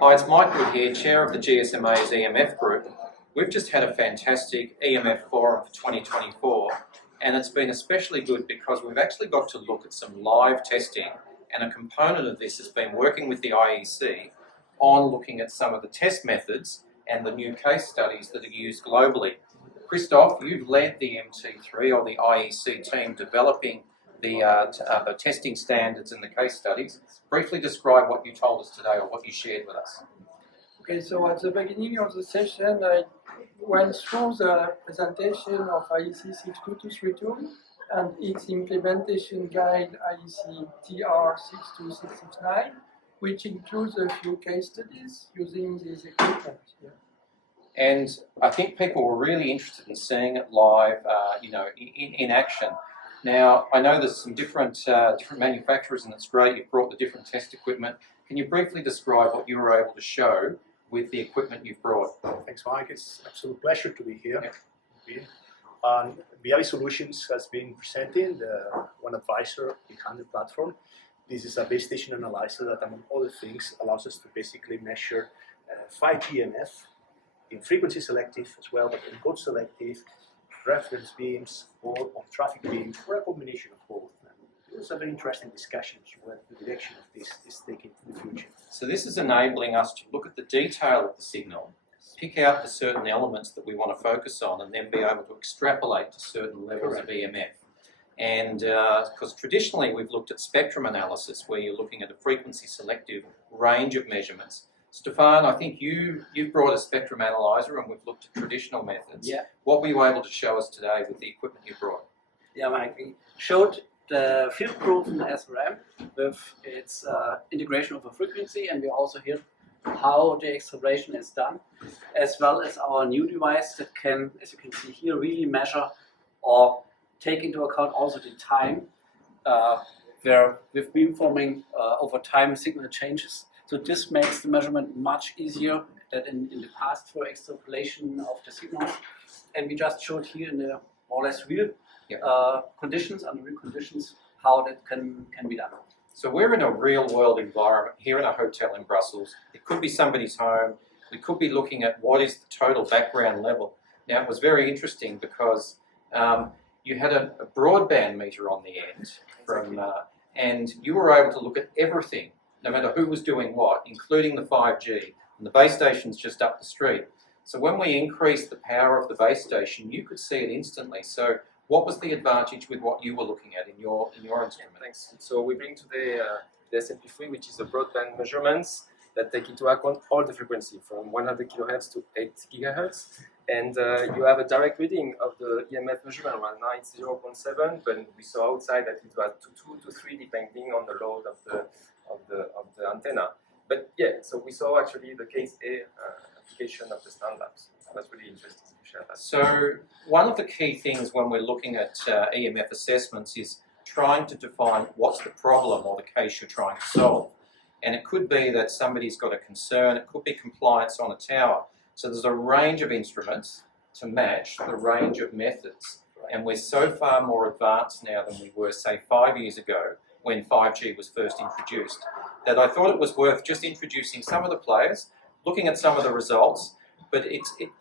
Hi, it's Michael here, Chair of the GSMA's EMF group. We've just had a fantastic EMF forum for 2024, and it's been especially good because we've actually got to look at some live testing, and a component of this has been working with the IEC on looking at some of the test methods and the new case studies that are used globally. Christoph, you've led the MT3 or the IEC team developing the testing standards and the case studies. Briefly describe what you told us today or what you shared with us. Okay, so at the beginning of the session, I went through the presentation of IEC 62232 and its implementation guide IEC TR 62669, which includes a few case studies using these equipment. Yeah. And I think people were really interested in seeing it live, in action. Now, I know there's some different manufacturers, and it's great you've brought the different test equipment. Can you briefly describe what you were able to show with the equipment you've brought? Thanks, Mike. It's an absolute pleasure to be here. Yeah. BI Solutions has been presenting the One Advisor behind the platform. This is a base station analyzer that, among other things, allows us to basically measure 5G EMF in frequency selective as well, but in code selective, reference beams, or on traffic beams, or a combination of both. It was a very interesting discussion where the direction of this is taken in the future. So this is enabling us to look at the detail of the signal, pick out the certain elements that we want to focus on, and then be able to extrapolate to certain levels of EMF. And because traditionally we've looked at spectrum analysis, where you're looking at a frequency selective range of measurements. Stefan, I think you've brought a spectrum analyzer, and we've looked at traditional methods. Yeah. What were you able to show us today with the equipment you brought? Yeah, Mike, we showed the field-proven SRM with its integration of a frequency, and we also hear how the acceleration is done, as well as our new device that can, as you can see here, really measure or take into account also the time where with beamforming over time signal changes. So this makes the measurement much easier than in the past for extrapolation of the signals. And we just showed here in the more or less real conditions, under real conditions, how that can be done. So we're in a real world environment here in a hotel in Brussels. It could be somebody's home. We could be looking at what is the total background level. Now, it was very interesting because you had a broadband meter on the end, and you were able to look at everything, no matter who was doing what, including the 5G, and the base station's just up the street. So when we increased the power of the base station, you could see it instantly. So what was the advantage with what you were looking at in your instrument? Thanks. So we bring today the SMP3, which is a broadband measurements that take into account all the frequency from 100 kHz to 8 GHz. And you have a direct reading of the EMF measurement. Right now it's 0.7, but we saw outside that it was 2 to 3 depending on the load of the antenna. But yeah, so we saw actually the case A application of the standards. So that's really interesting to share that. So one of the key things when we're looking at EMF assessments is trying to define what's the problem or the case you're trying to solve. And it could be that somebody's got a concern, it could be compliance on a tower. So there's a range of instruments to match the range of methods. And we're so far more advanced now than we were, say, 5 years ago when 5G was first introduced, that I thought it was worth just introducing some of the players, looking at some of the results, but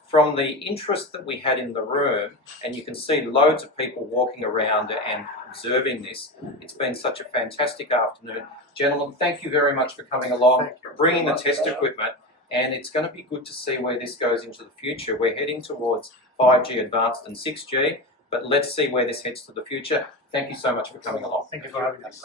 from the interest that we had in the room, and you can see loads of people walking around and observing this, it's been such a fantastic afternoon. Gentlemen, thank you very much for coming along, bringing the test equipment, and it's going to be good to see where this goes into the future. We're heading towards 5G advanced and 6G, but let's see where this heads to the future. Thank you so much for coming along. Thank you for having us.